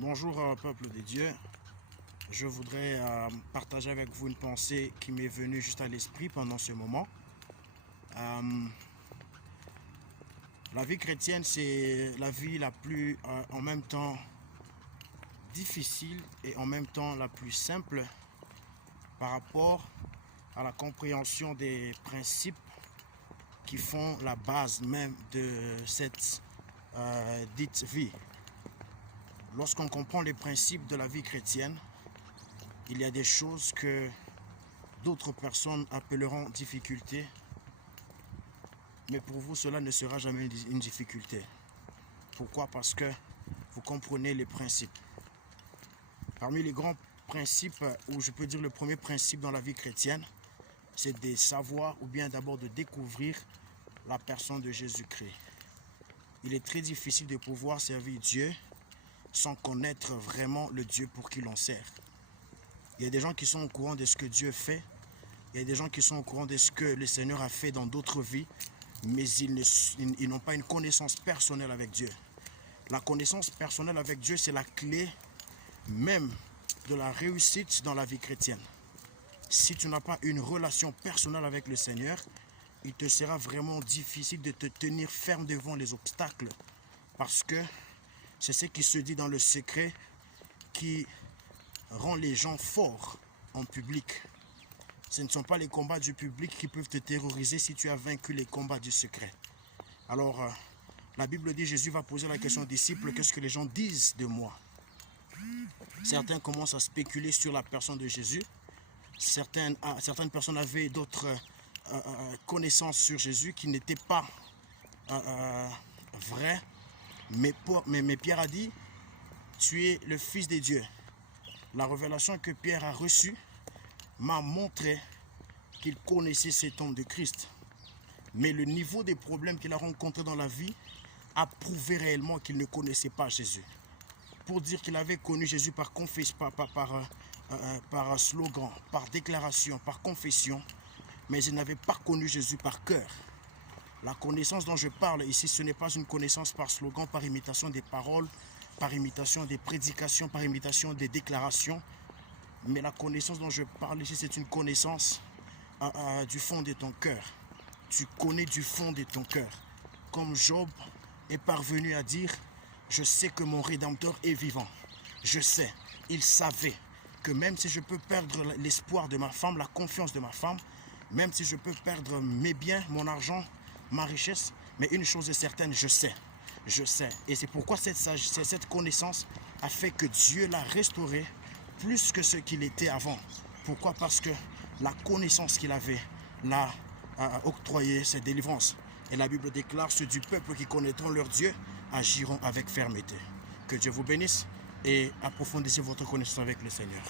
Bonjour peuple de Dieu, je voudrais partager avec vous une pensée qui m'est venue juste à l'esprit pendant ce moment. La vie chrétienne, c'est la vie la plus en même temps difficile et en même temps la plus simple par rapport à la compréhension des principes qui font la base même de cette dite vie. Lorsqu'on comprend les principes de la vie chrétienne, il y a des choses que d'autres personnes appelleront difficultés, mais pour vous, cela ne sera jamais une difficulté. Pourquoi? Parce que vous comprenez les principes. Parmi les grands principes, ou je peux dire le premier principe dans la vie chrétienne, c'est de savoir ou bien d'abord de découvrir la personne de Jésus-Christ. Il est très difficile de pouvoir servir Dieu sans connaître vraiment le Dieu pour qui l'on sert. Il y a des gens qui sont au courant de ce que Dieu fait, il y a des gens qui sont au courant de ce que le Seigneur a fait dans d'autres vies, mais ils n'ont pas une connaissance personnelle avec Dieu. La connaissance personnelle avec Dieu, c'est la clé même de la réussite dans la vie chrétienne. Si tu n'as pas une relation personnelle avec le Seigneur, il te sera vraiment difficile de te tenir ferme devant les obstacles, parce que c'est ce qui se dit dans le secret qui rend les gens forts en public. Ce ne sont pas les combats du public qui peuvent te terroriser si tu as vaincu les combats du secret. Alors, la Bible dit, Jésus va poser la question aux disciples, qu'est-ce que les gens disent de moi? Certains commencent à spéculer sur la personne de Jésus. Certaines personnes avaient d'autres connaissances sur Jésus qui n'étaient pas vraies. Mais Pierre a dit, tu es le Fils de Dieu. La révélation que Pierre a reçue m'a montré qu'il connaissait cet homme de Christ. Mais le niveau des problèmes qu'il a rencontrés dans la vie a prouvé réellement qu'il ne connaissait pas Jésus. Pour dire qu'il avait connu Jésus par confession, par slogan, par déclaration, par confession, mais il n'avait pas connu Jésus par cœur. La connaissance dont je parle ici, ce n'est pas une connaissance par slogan, par imitation des paroles, par imitation des prédications, par imitation des déclarations. Mais la connaissance dont je parle ici, c'est une connaissance du fond de ton cœur. Tu connais du fond de ton cœur. Comme Job est parvenu à dire, je sais que mon Rédempteur est vivant. Je sais, il savait que même si je peux perdre l'espoir de ma femme, la confiance de ma femme, même si je peux perdre mes biens, mon argent, ma richesse, mais une chose est certaine, je sais. Et c'est pourquoi cette connaissance a fait que Dieu l'a restauré plus que ce qu'il était avant. Pourquoi? Parce que la connaissance qu'il avait l'a octroyé cette délivrance. Et la Bible déclare, ceux du peuple qui connaîtront leur Dieu agiront avec fermeté. Que Dieu vous bénisse et approfondissez votre connaissance avec le Seigneur.